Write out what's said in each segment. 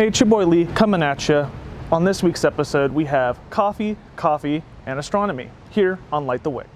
Hey, it's your boy Lee coming at you. On this week's episode, we have coffee, and astronomy here on Light the Wick.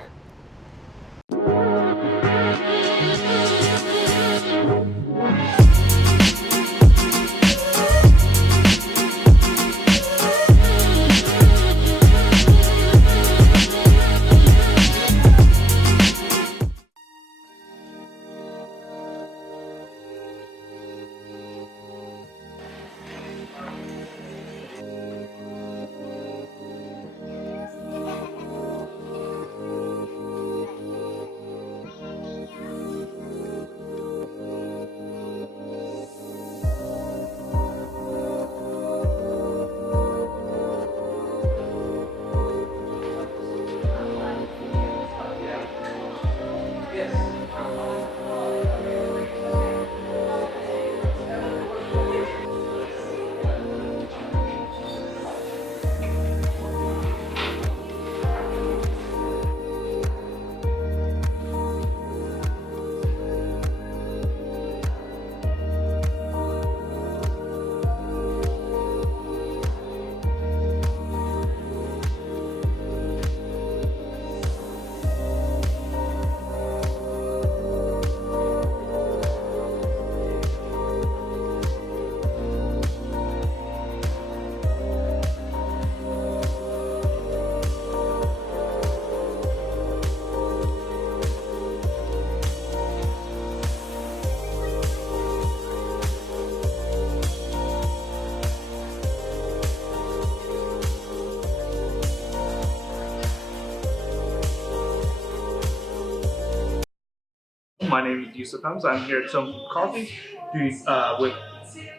My name is Yusuf Hams. I'm here at some coffee, doing with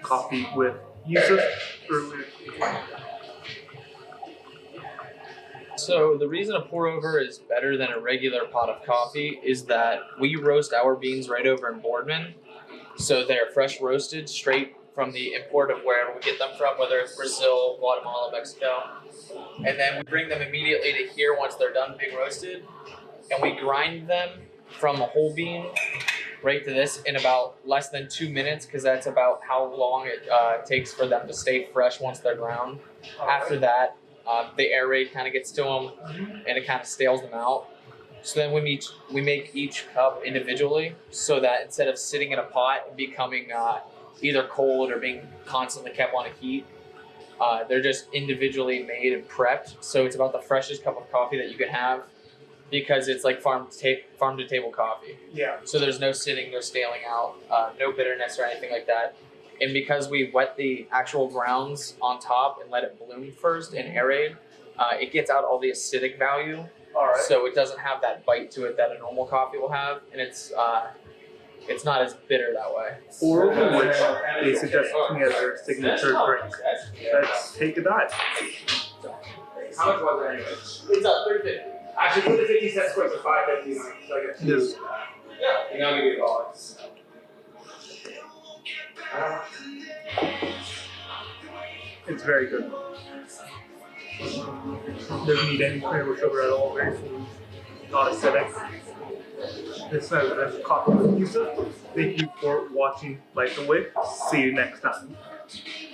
coffee with Yusuf earlier. So the reason a pour over is better than a regular pot of coffee is that we roast our beans right over in Boardman. So they're fresh roasted straight from the import of wherever we get them from, whether it's Brazil, Guatemala, Mexico. And then we bring them immediately to here once they're done being roasted. And we grind them from a whole bean right to this in about less than 2 minutes, because that's about how long it takes for them to stay fresh once they're ground. After that, the air raid kind of gets to them and it kind of stales them out. So then we make each cup individually, so that instead of sitting in a pot and becoming either cold or being constantly kept on a heat, they're just individually made and prepped. So it's about the freshest cup of coffee that you can have, because it's like farm to table coffee. Yeah. So there's no sitting, no staling out, no bitterness or anything like that. And because we wet the actual grounds on top and let it bloom first and aerate, it gets out all the acidic value. All right. So it doesn't have that bite to it that a normal coffee will have, and it's not as bitter that way. Pour over, which they suggest to me as their signature drink. Let's take a dive. How much was it anyway? It's $3.50. Actually, put the 50 cents quick, so $5.59. So I get two. Yes. Yeah. And I'll give you a call. It's very good. Doesn't need any cream or sugar at all. Very smooth. Not acidic. This is coffee with Yusuf. Thank you for watching Light the Wick. See you next time.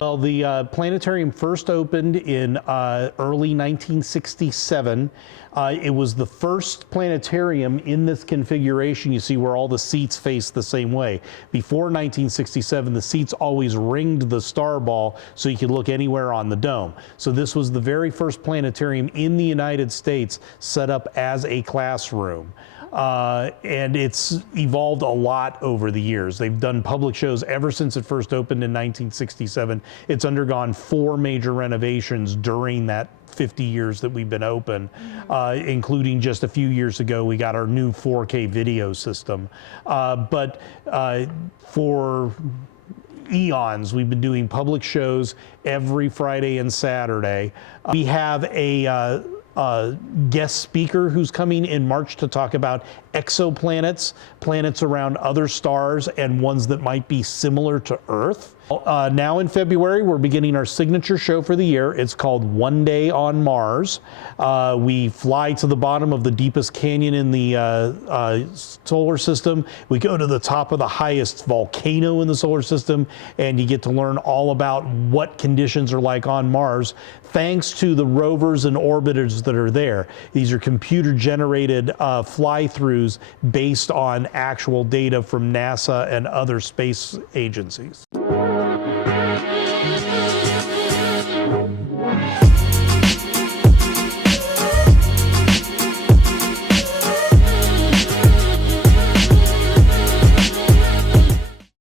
Well, the planetarium first opened in early 1967. It was the first planetarium in this configuration, you see, where all the seats face the same way. Before 1967, the seats always ringed the star ball so you could look anywhere on the dome. So this was the very first planetarium in the United States set up as a classroom. And it's evolved a lot over the years. They've done public shows ever since it first opened in 1967. It's undergone 4 major renovations during that 50 years that we've been open, including just a few years ago, we got our new 4K video system. But for eons, we've been doing public shows every Friday and Saturday. We have a guest speaker who's coming in March to talk about exoplanets, planets around other stars, and ones that might be similar to Earth. Now in February, we're beginning our signature show for the year. It's called One Day on Mars. We fly to the bottom of the deepest canyon in the solar system. We go to the top of the highest volcano in the solar system, and you get to learn all about what conditions are like on Mars, thanks to the rovers and orbiters that are there. These are computer-generated fly-throughs based on actual data from NASA and other space agencies.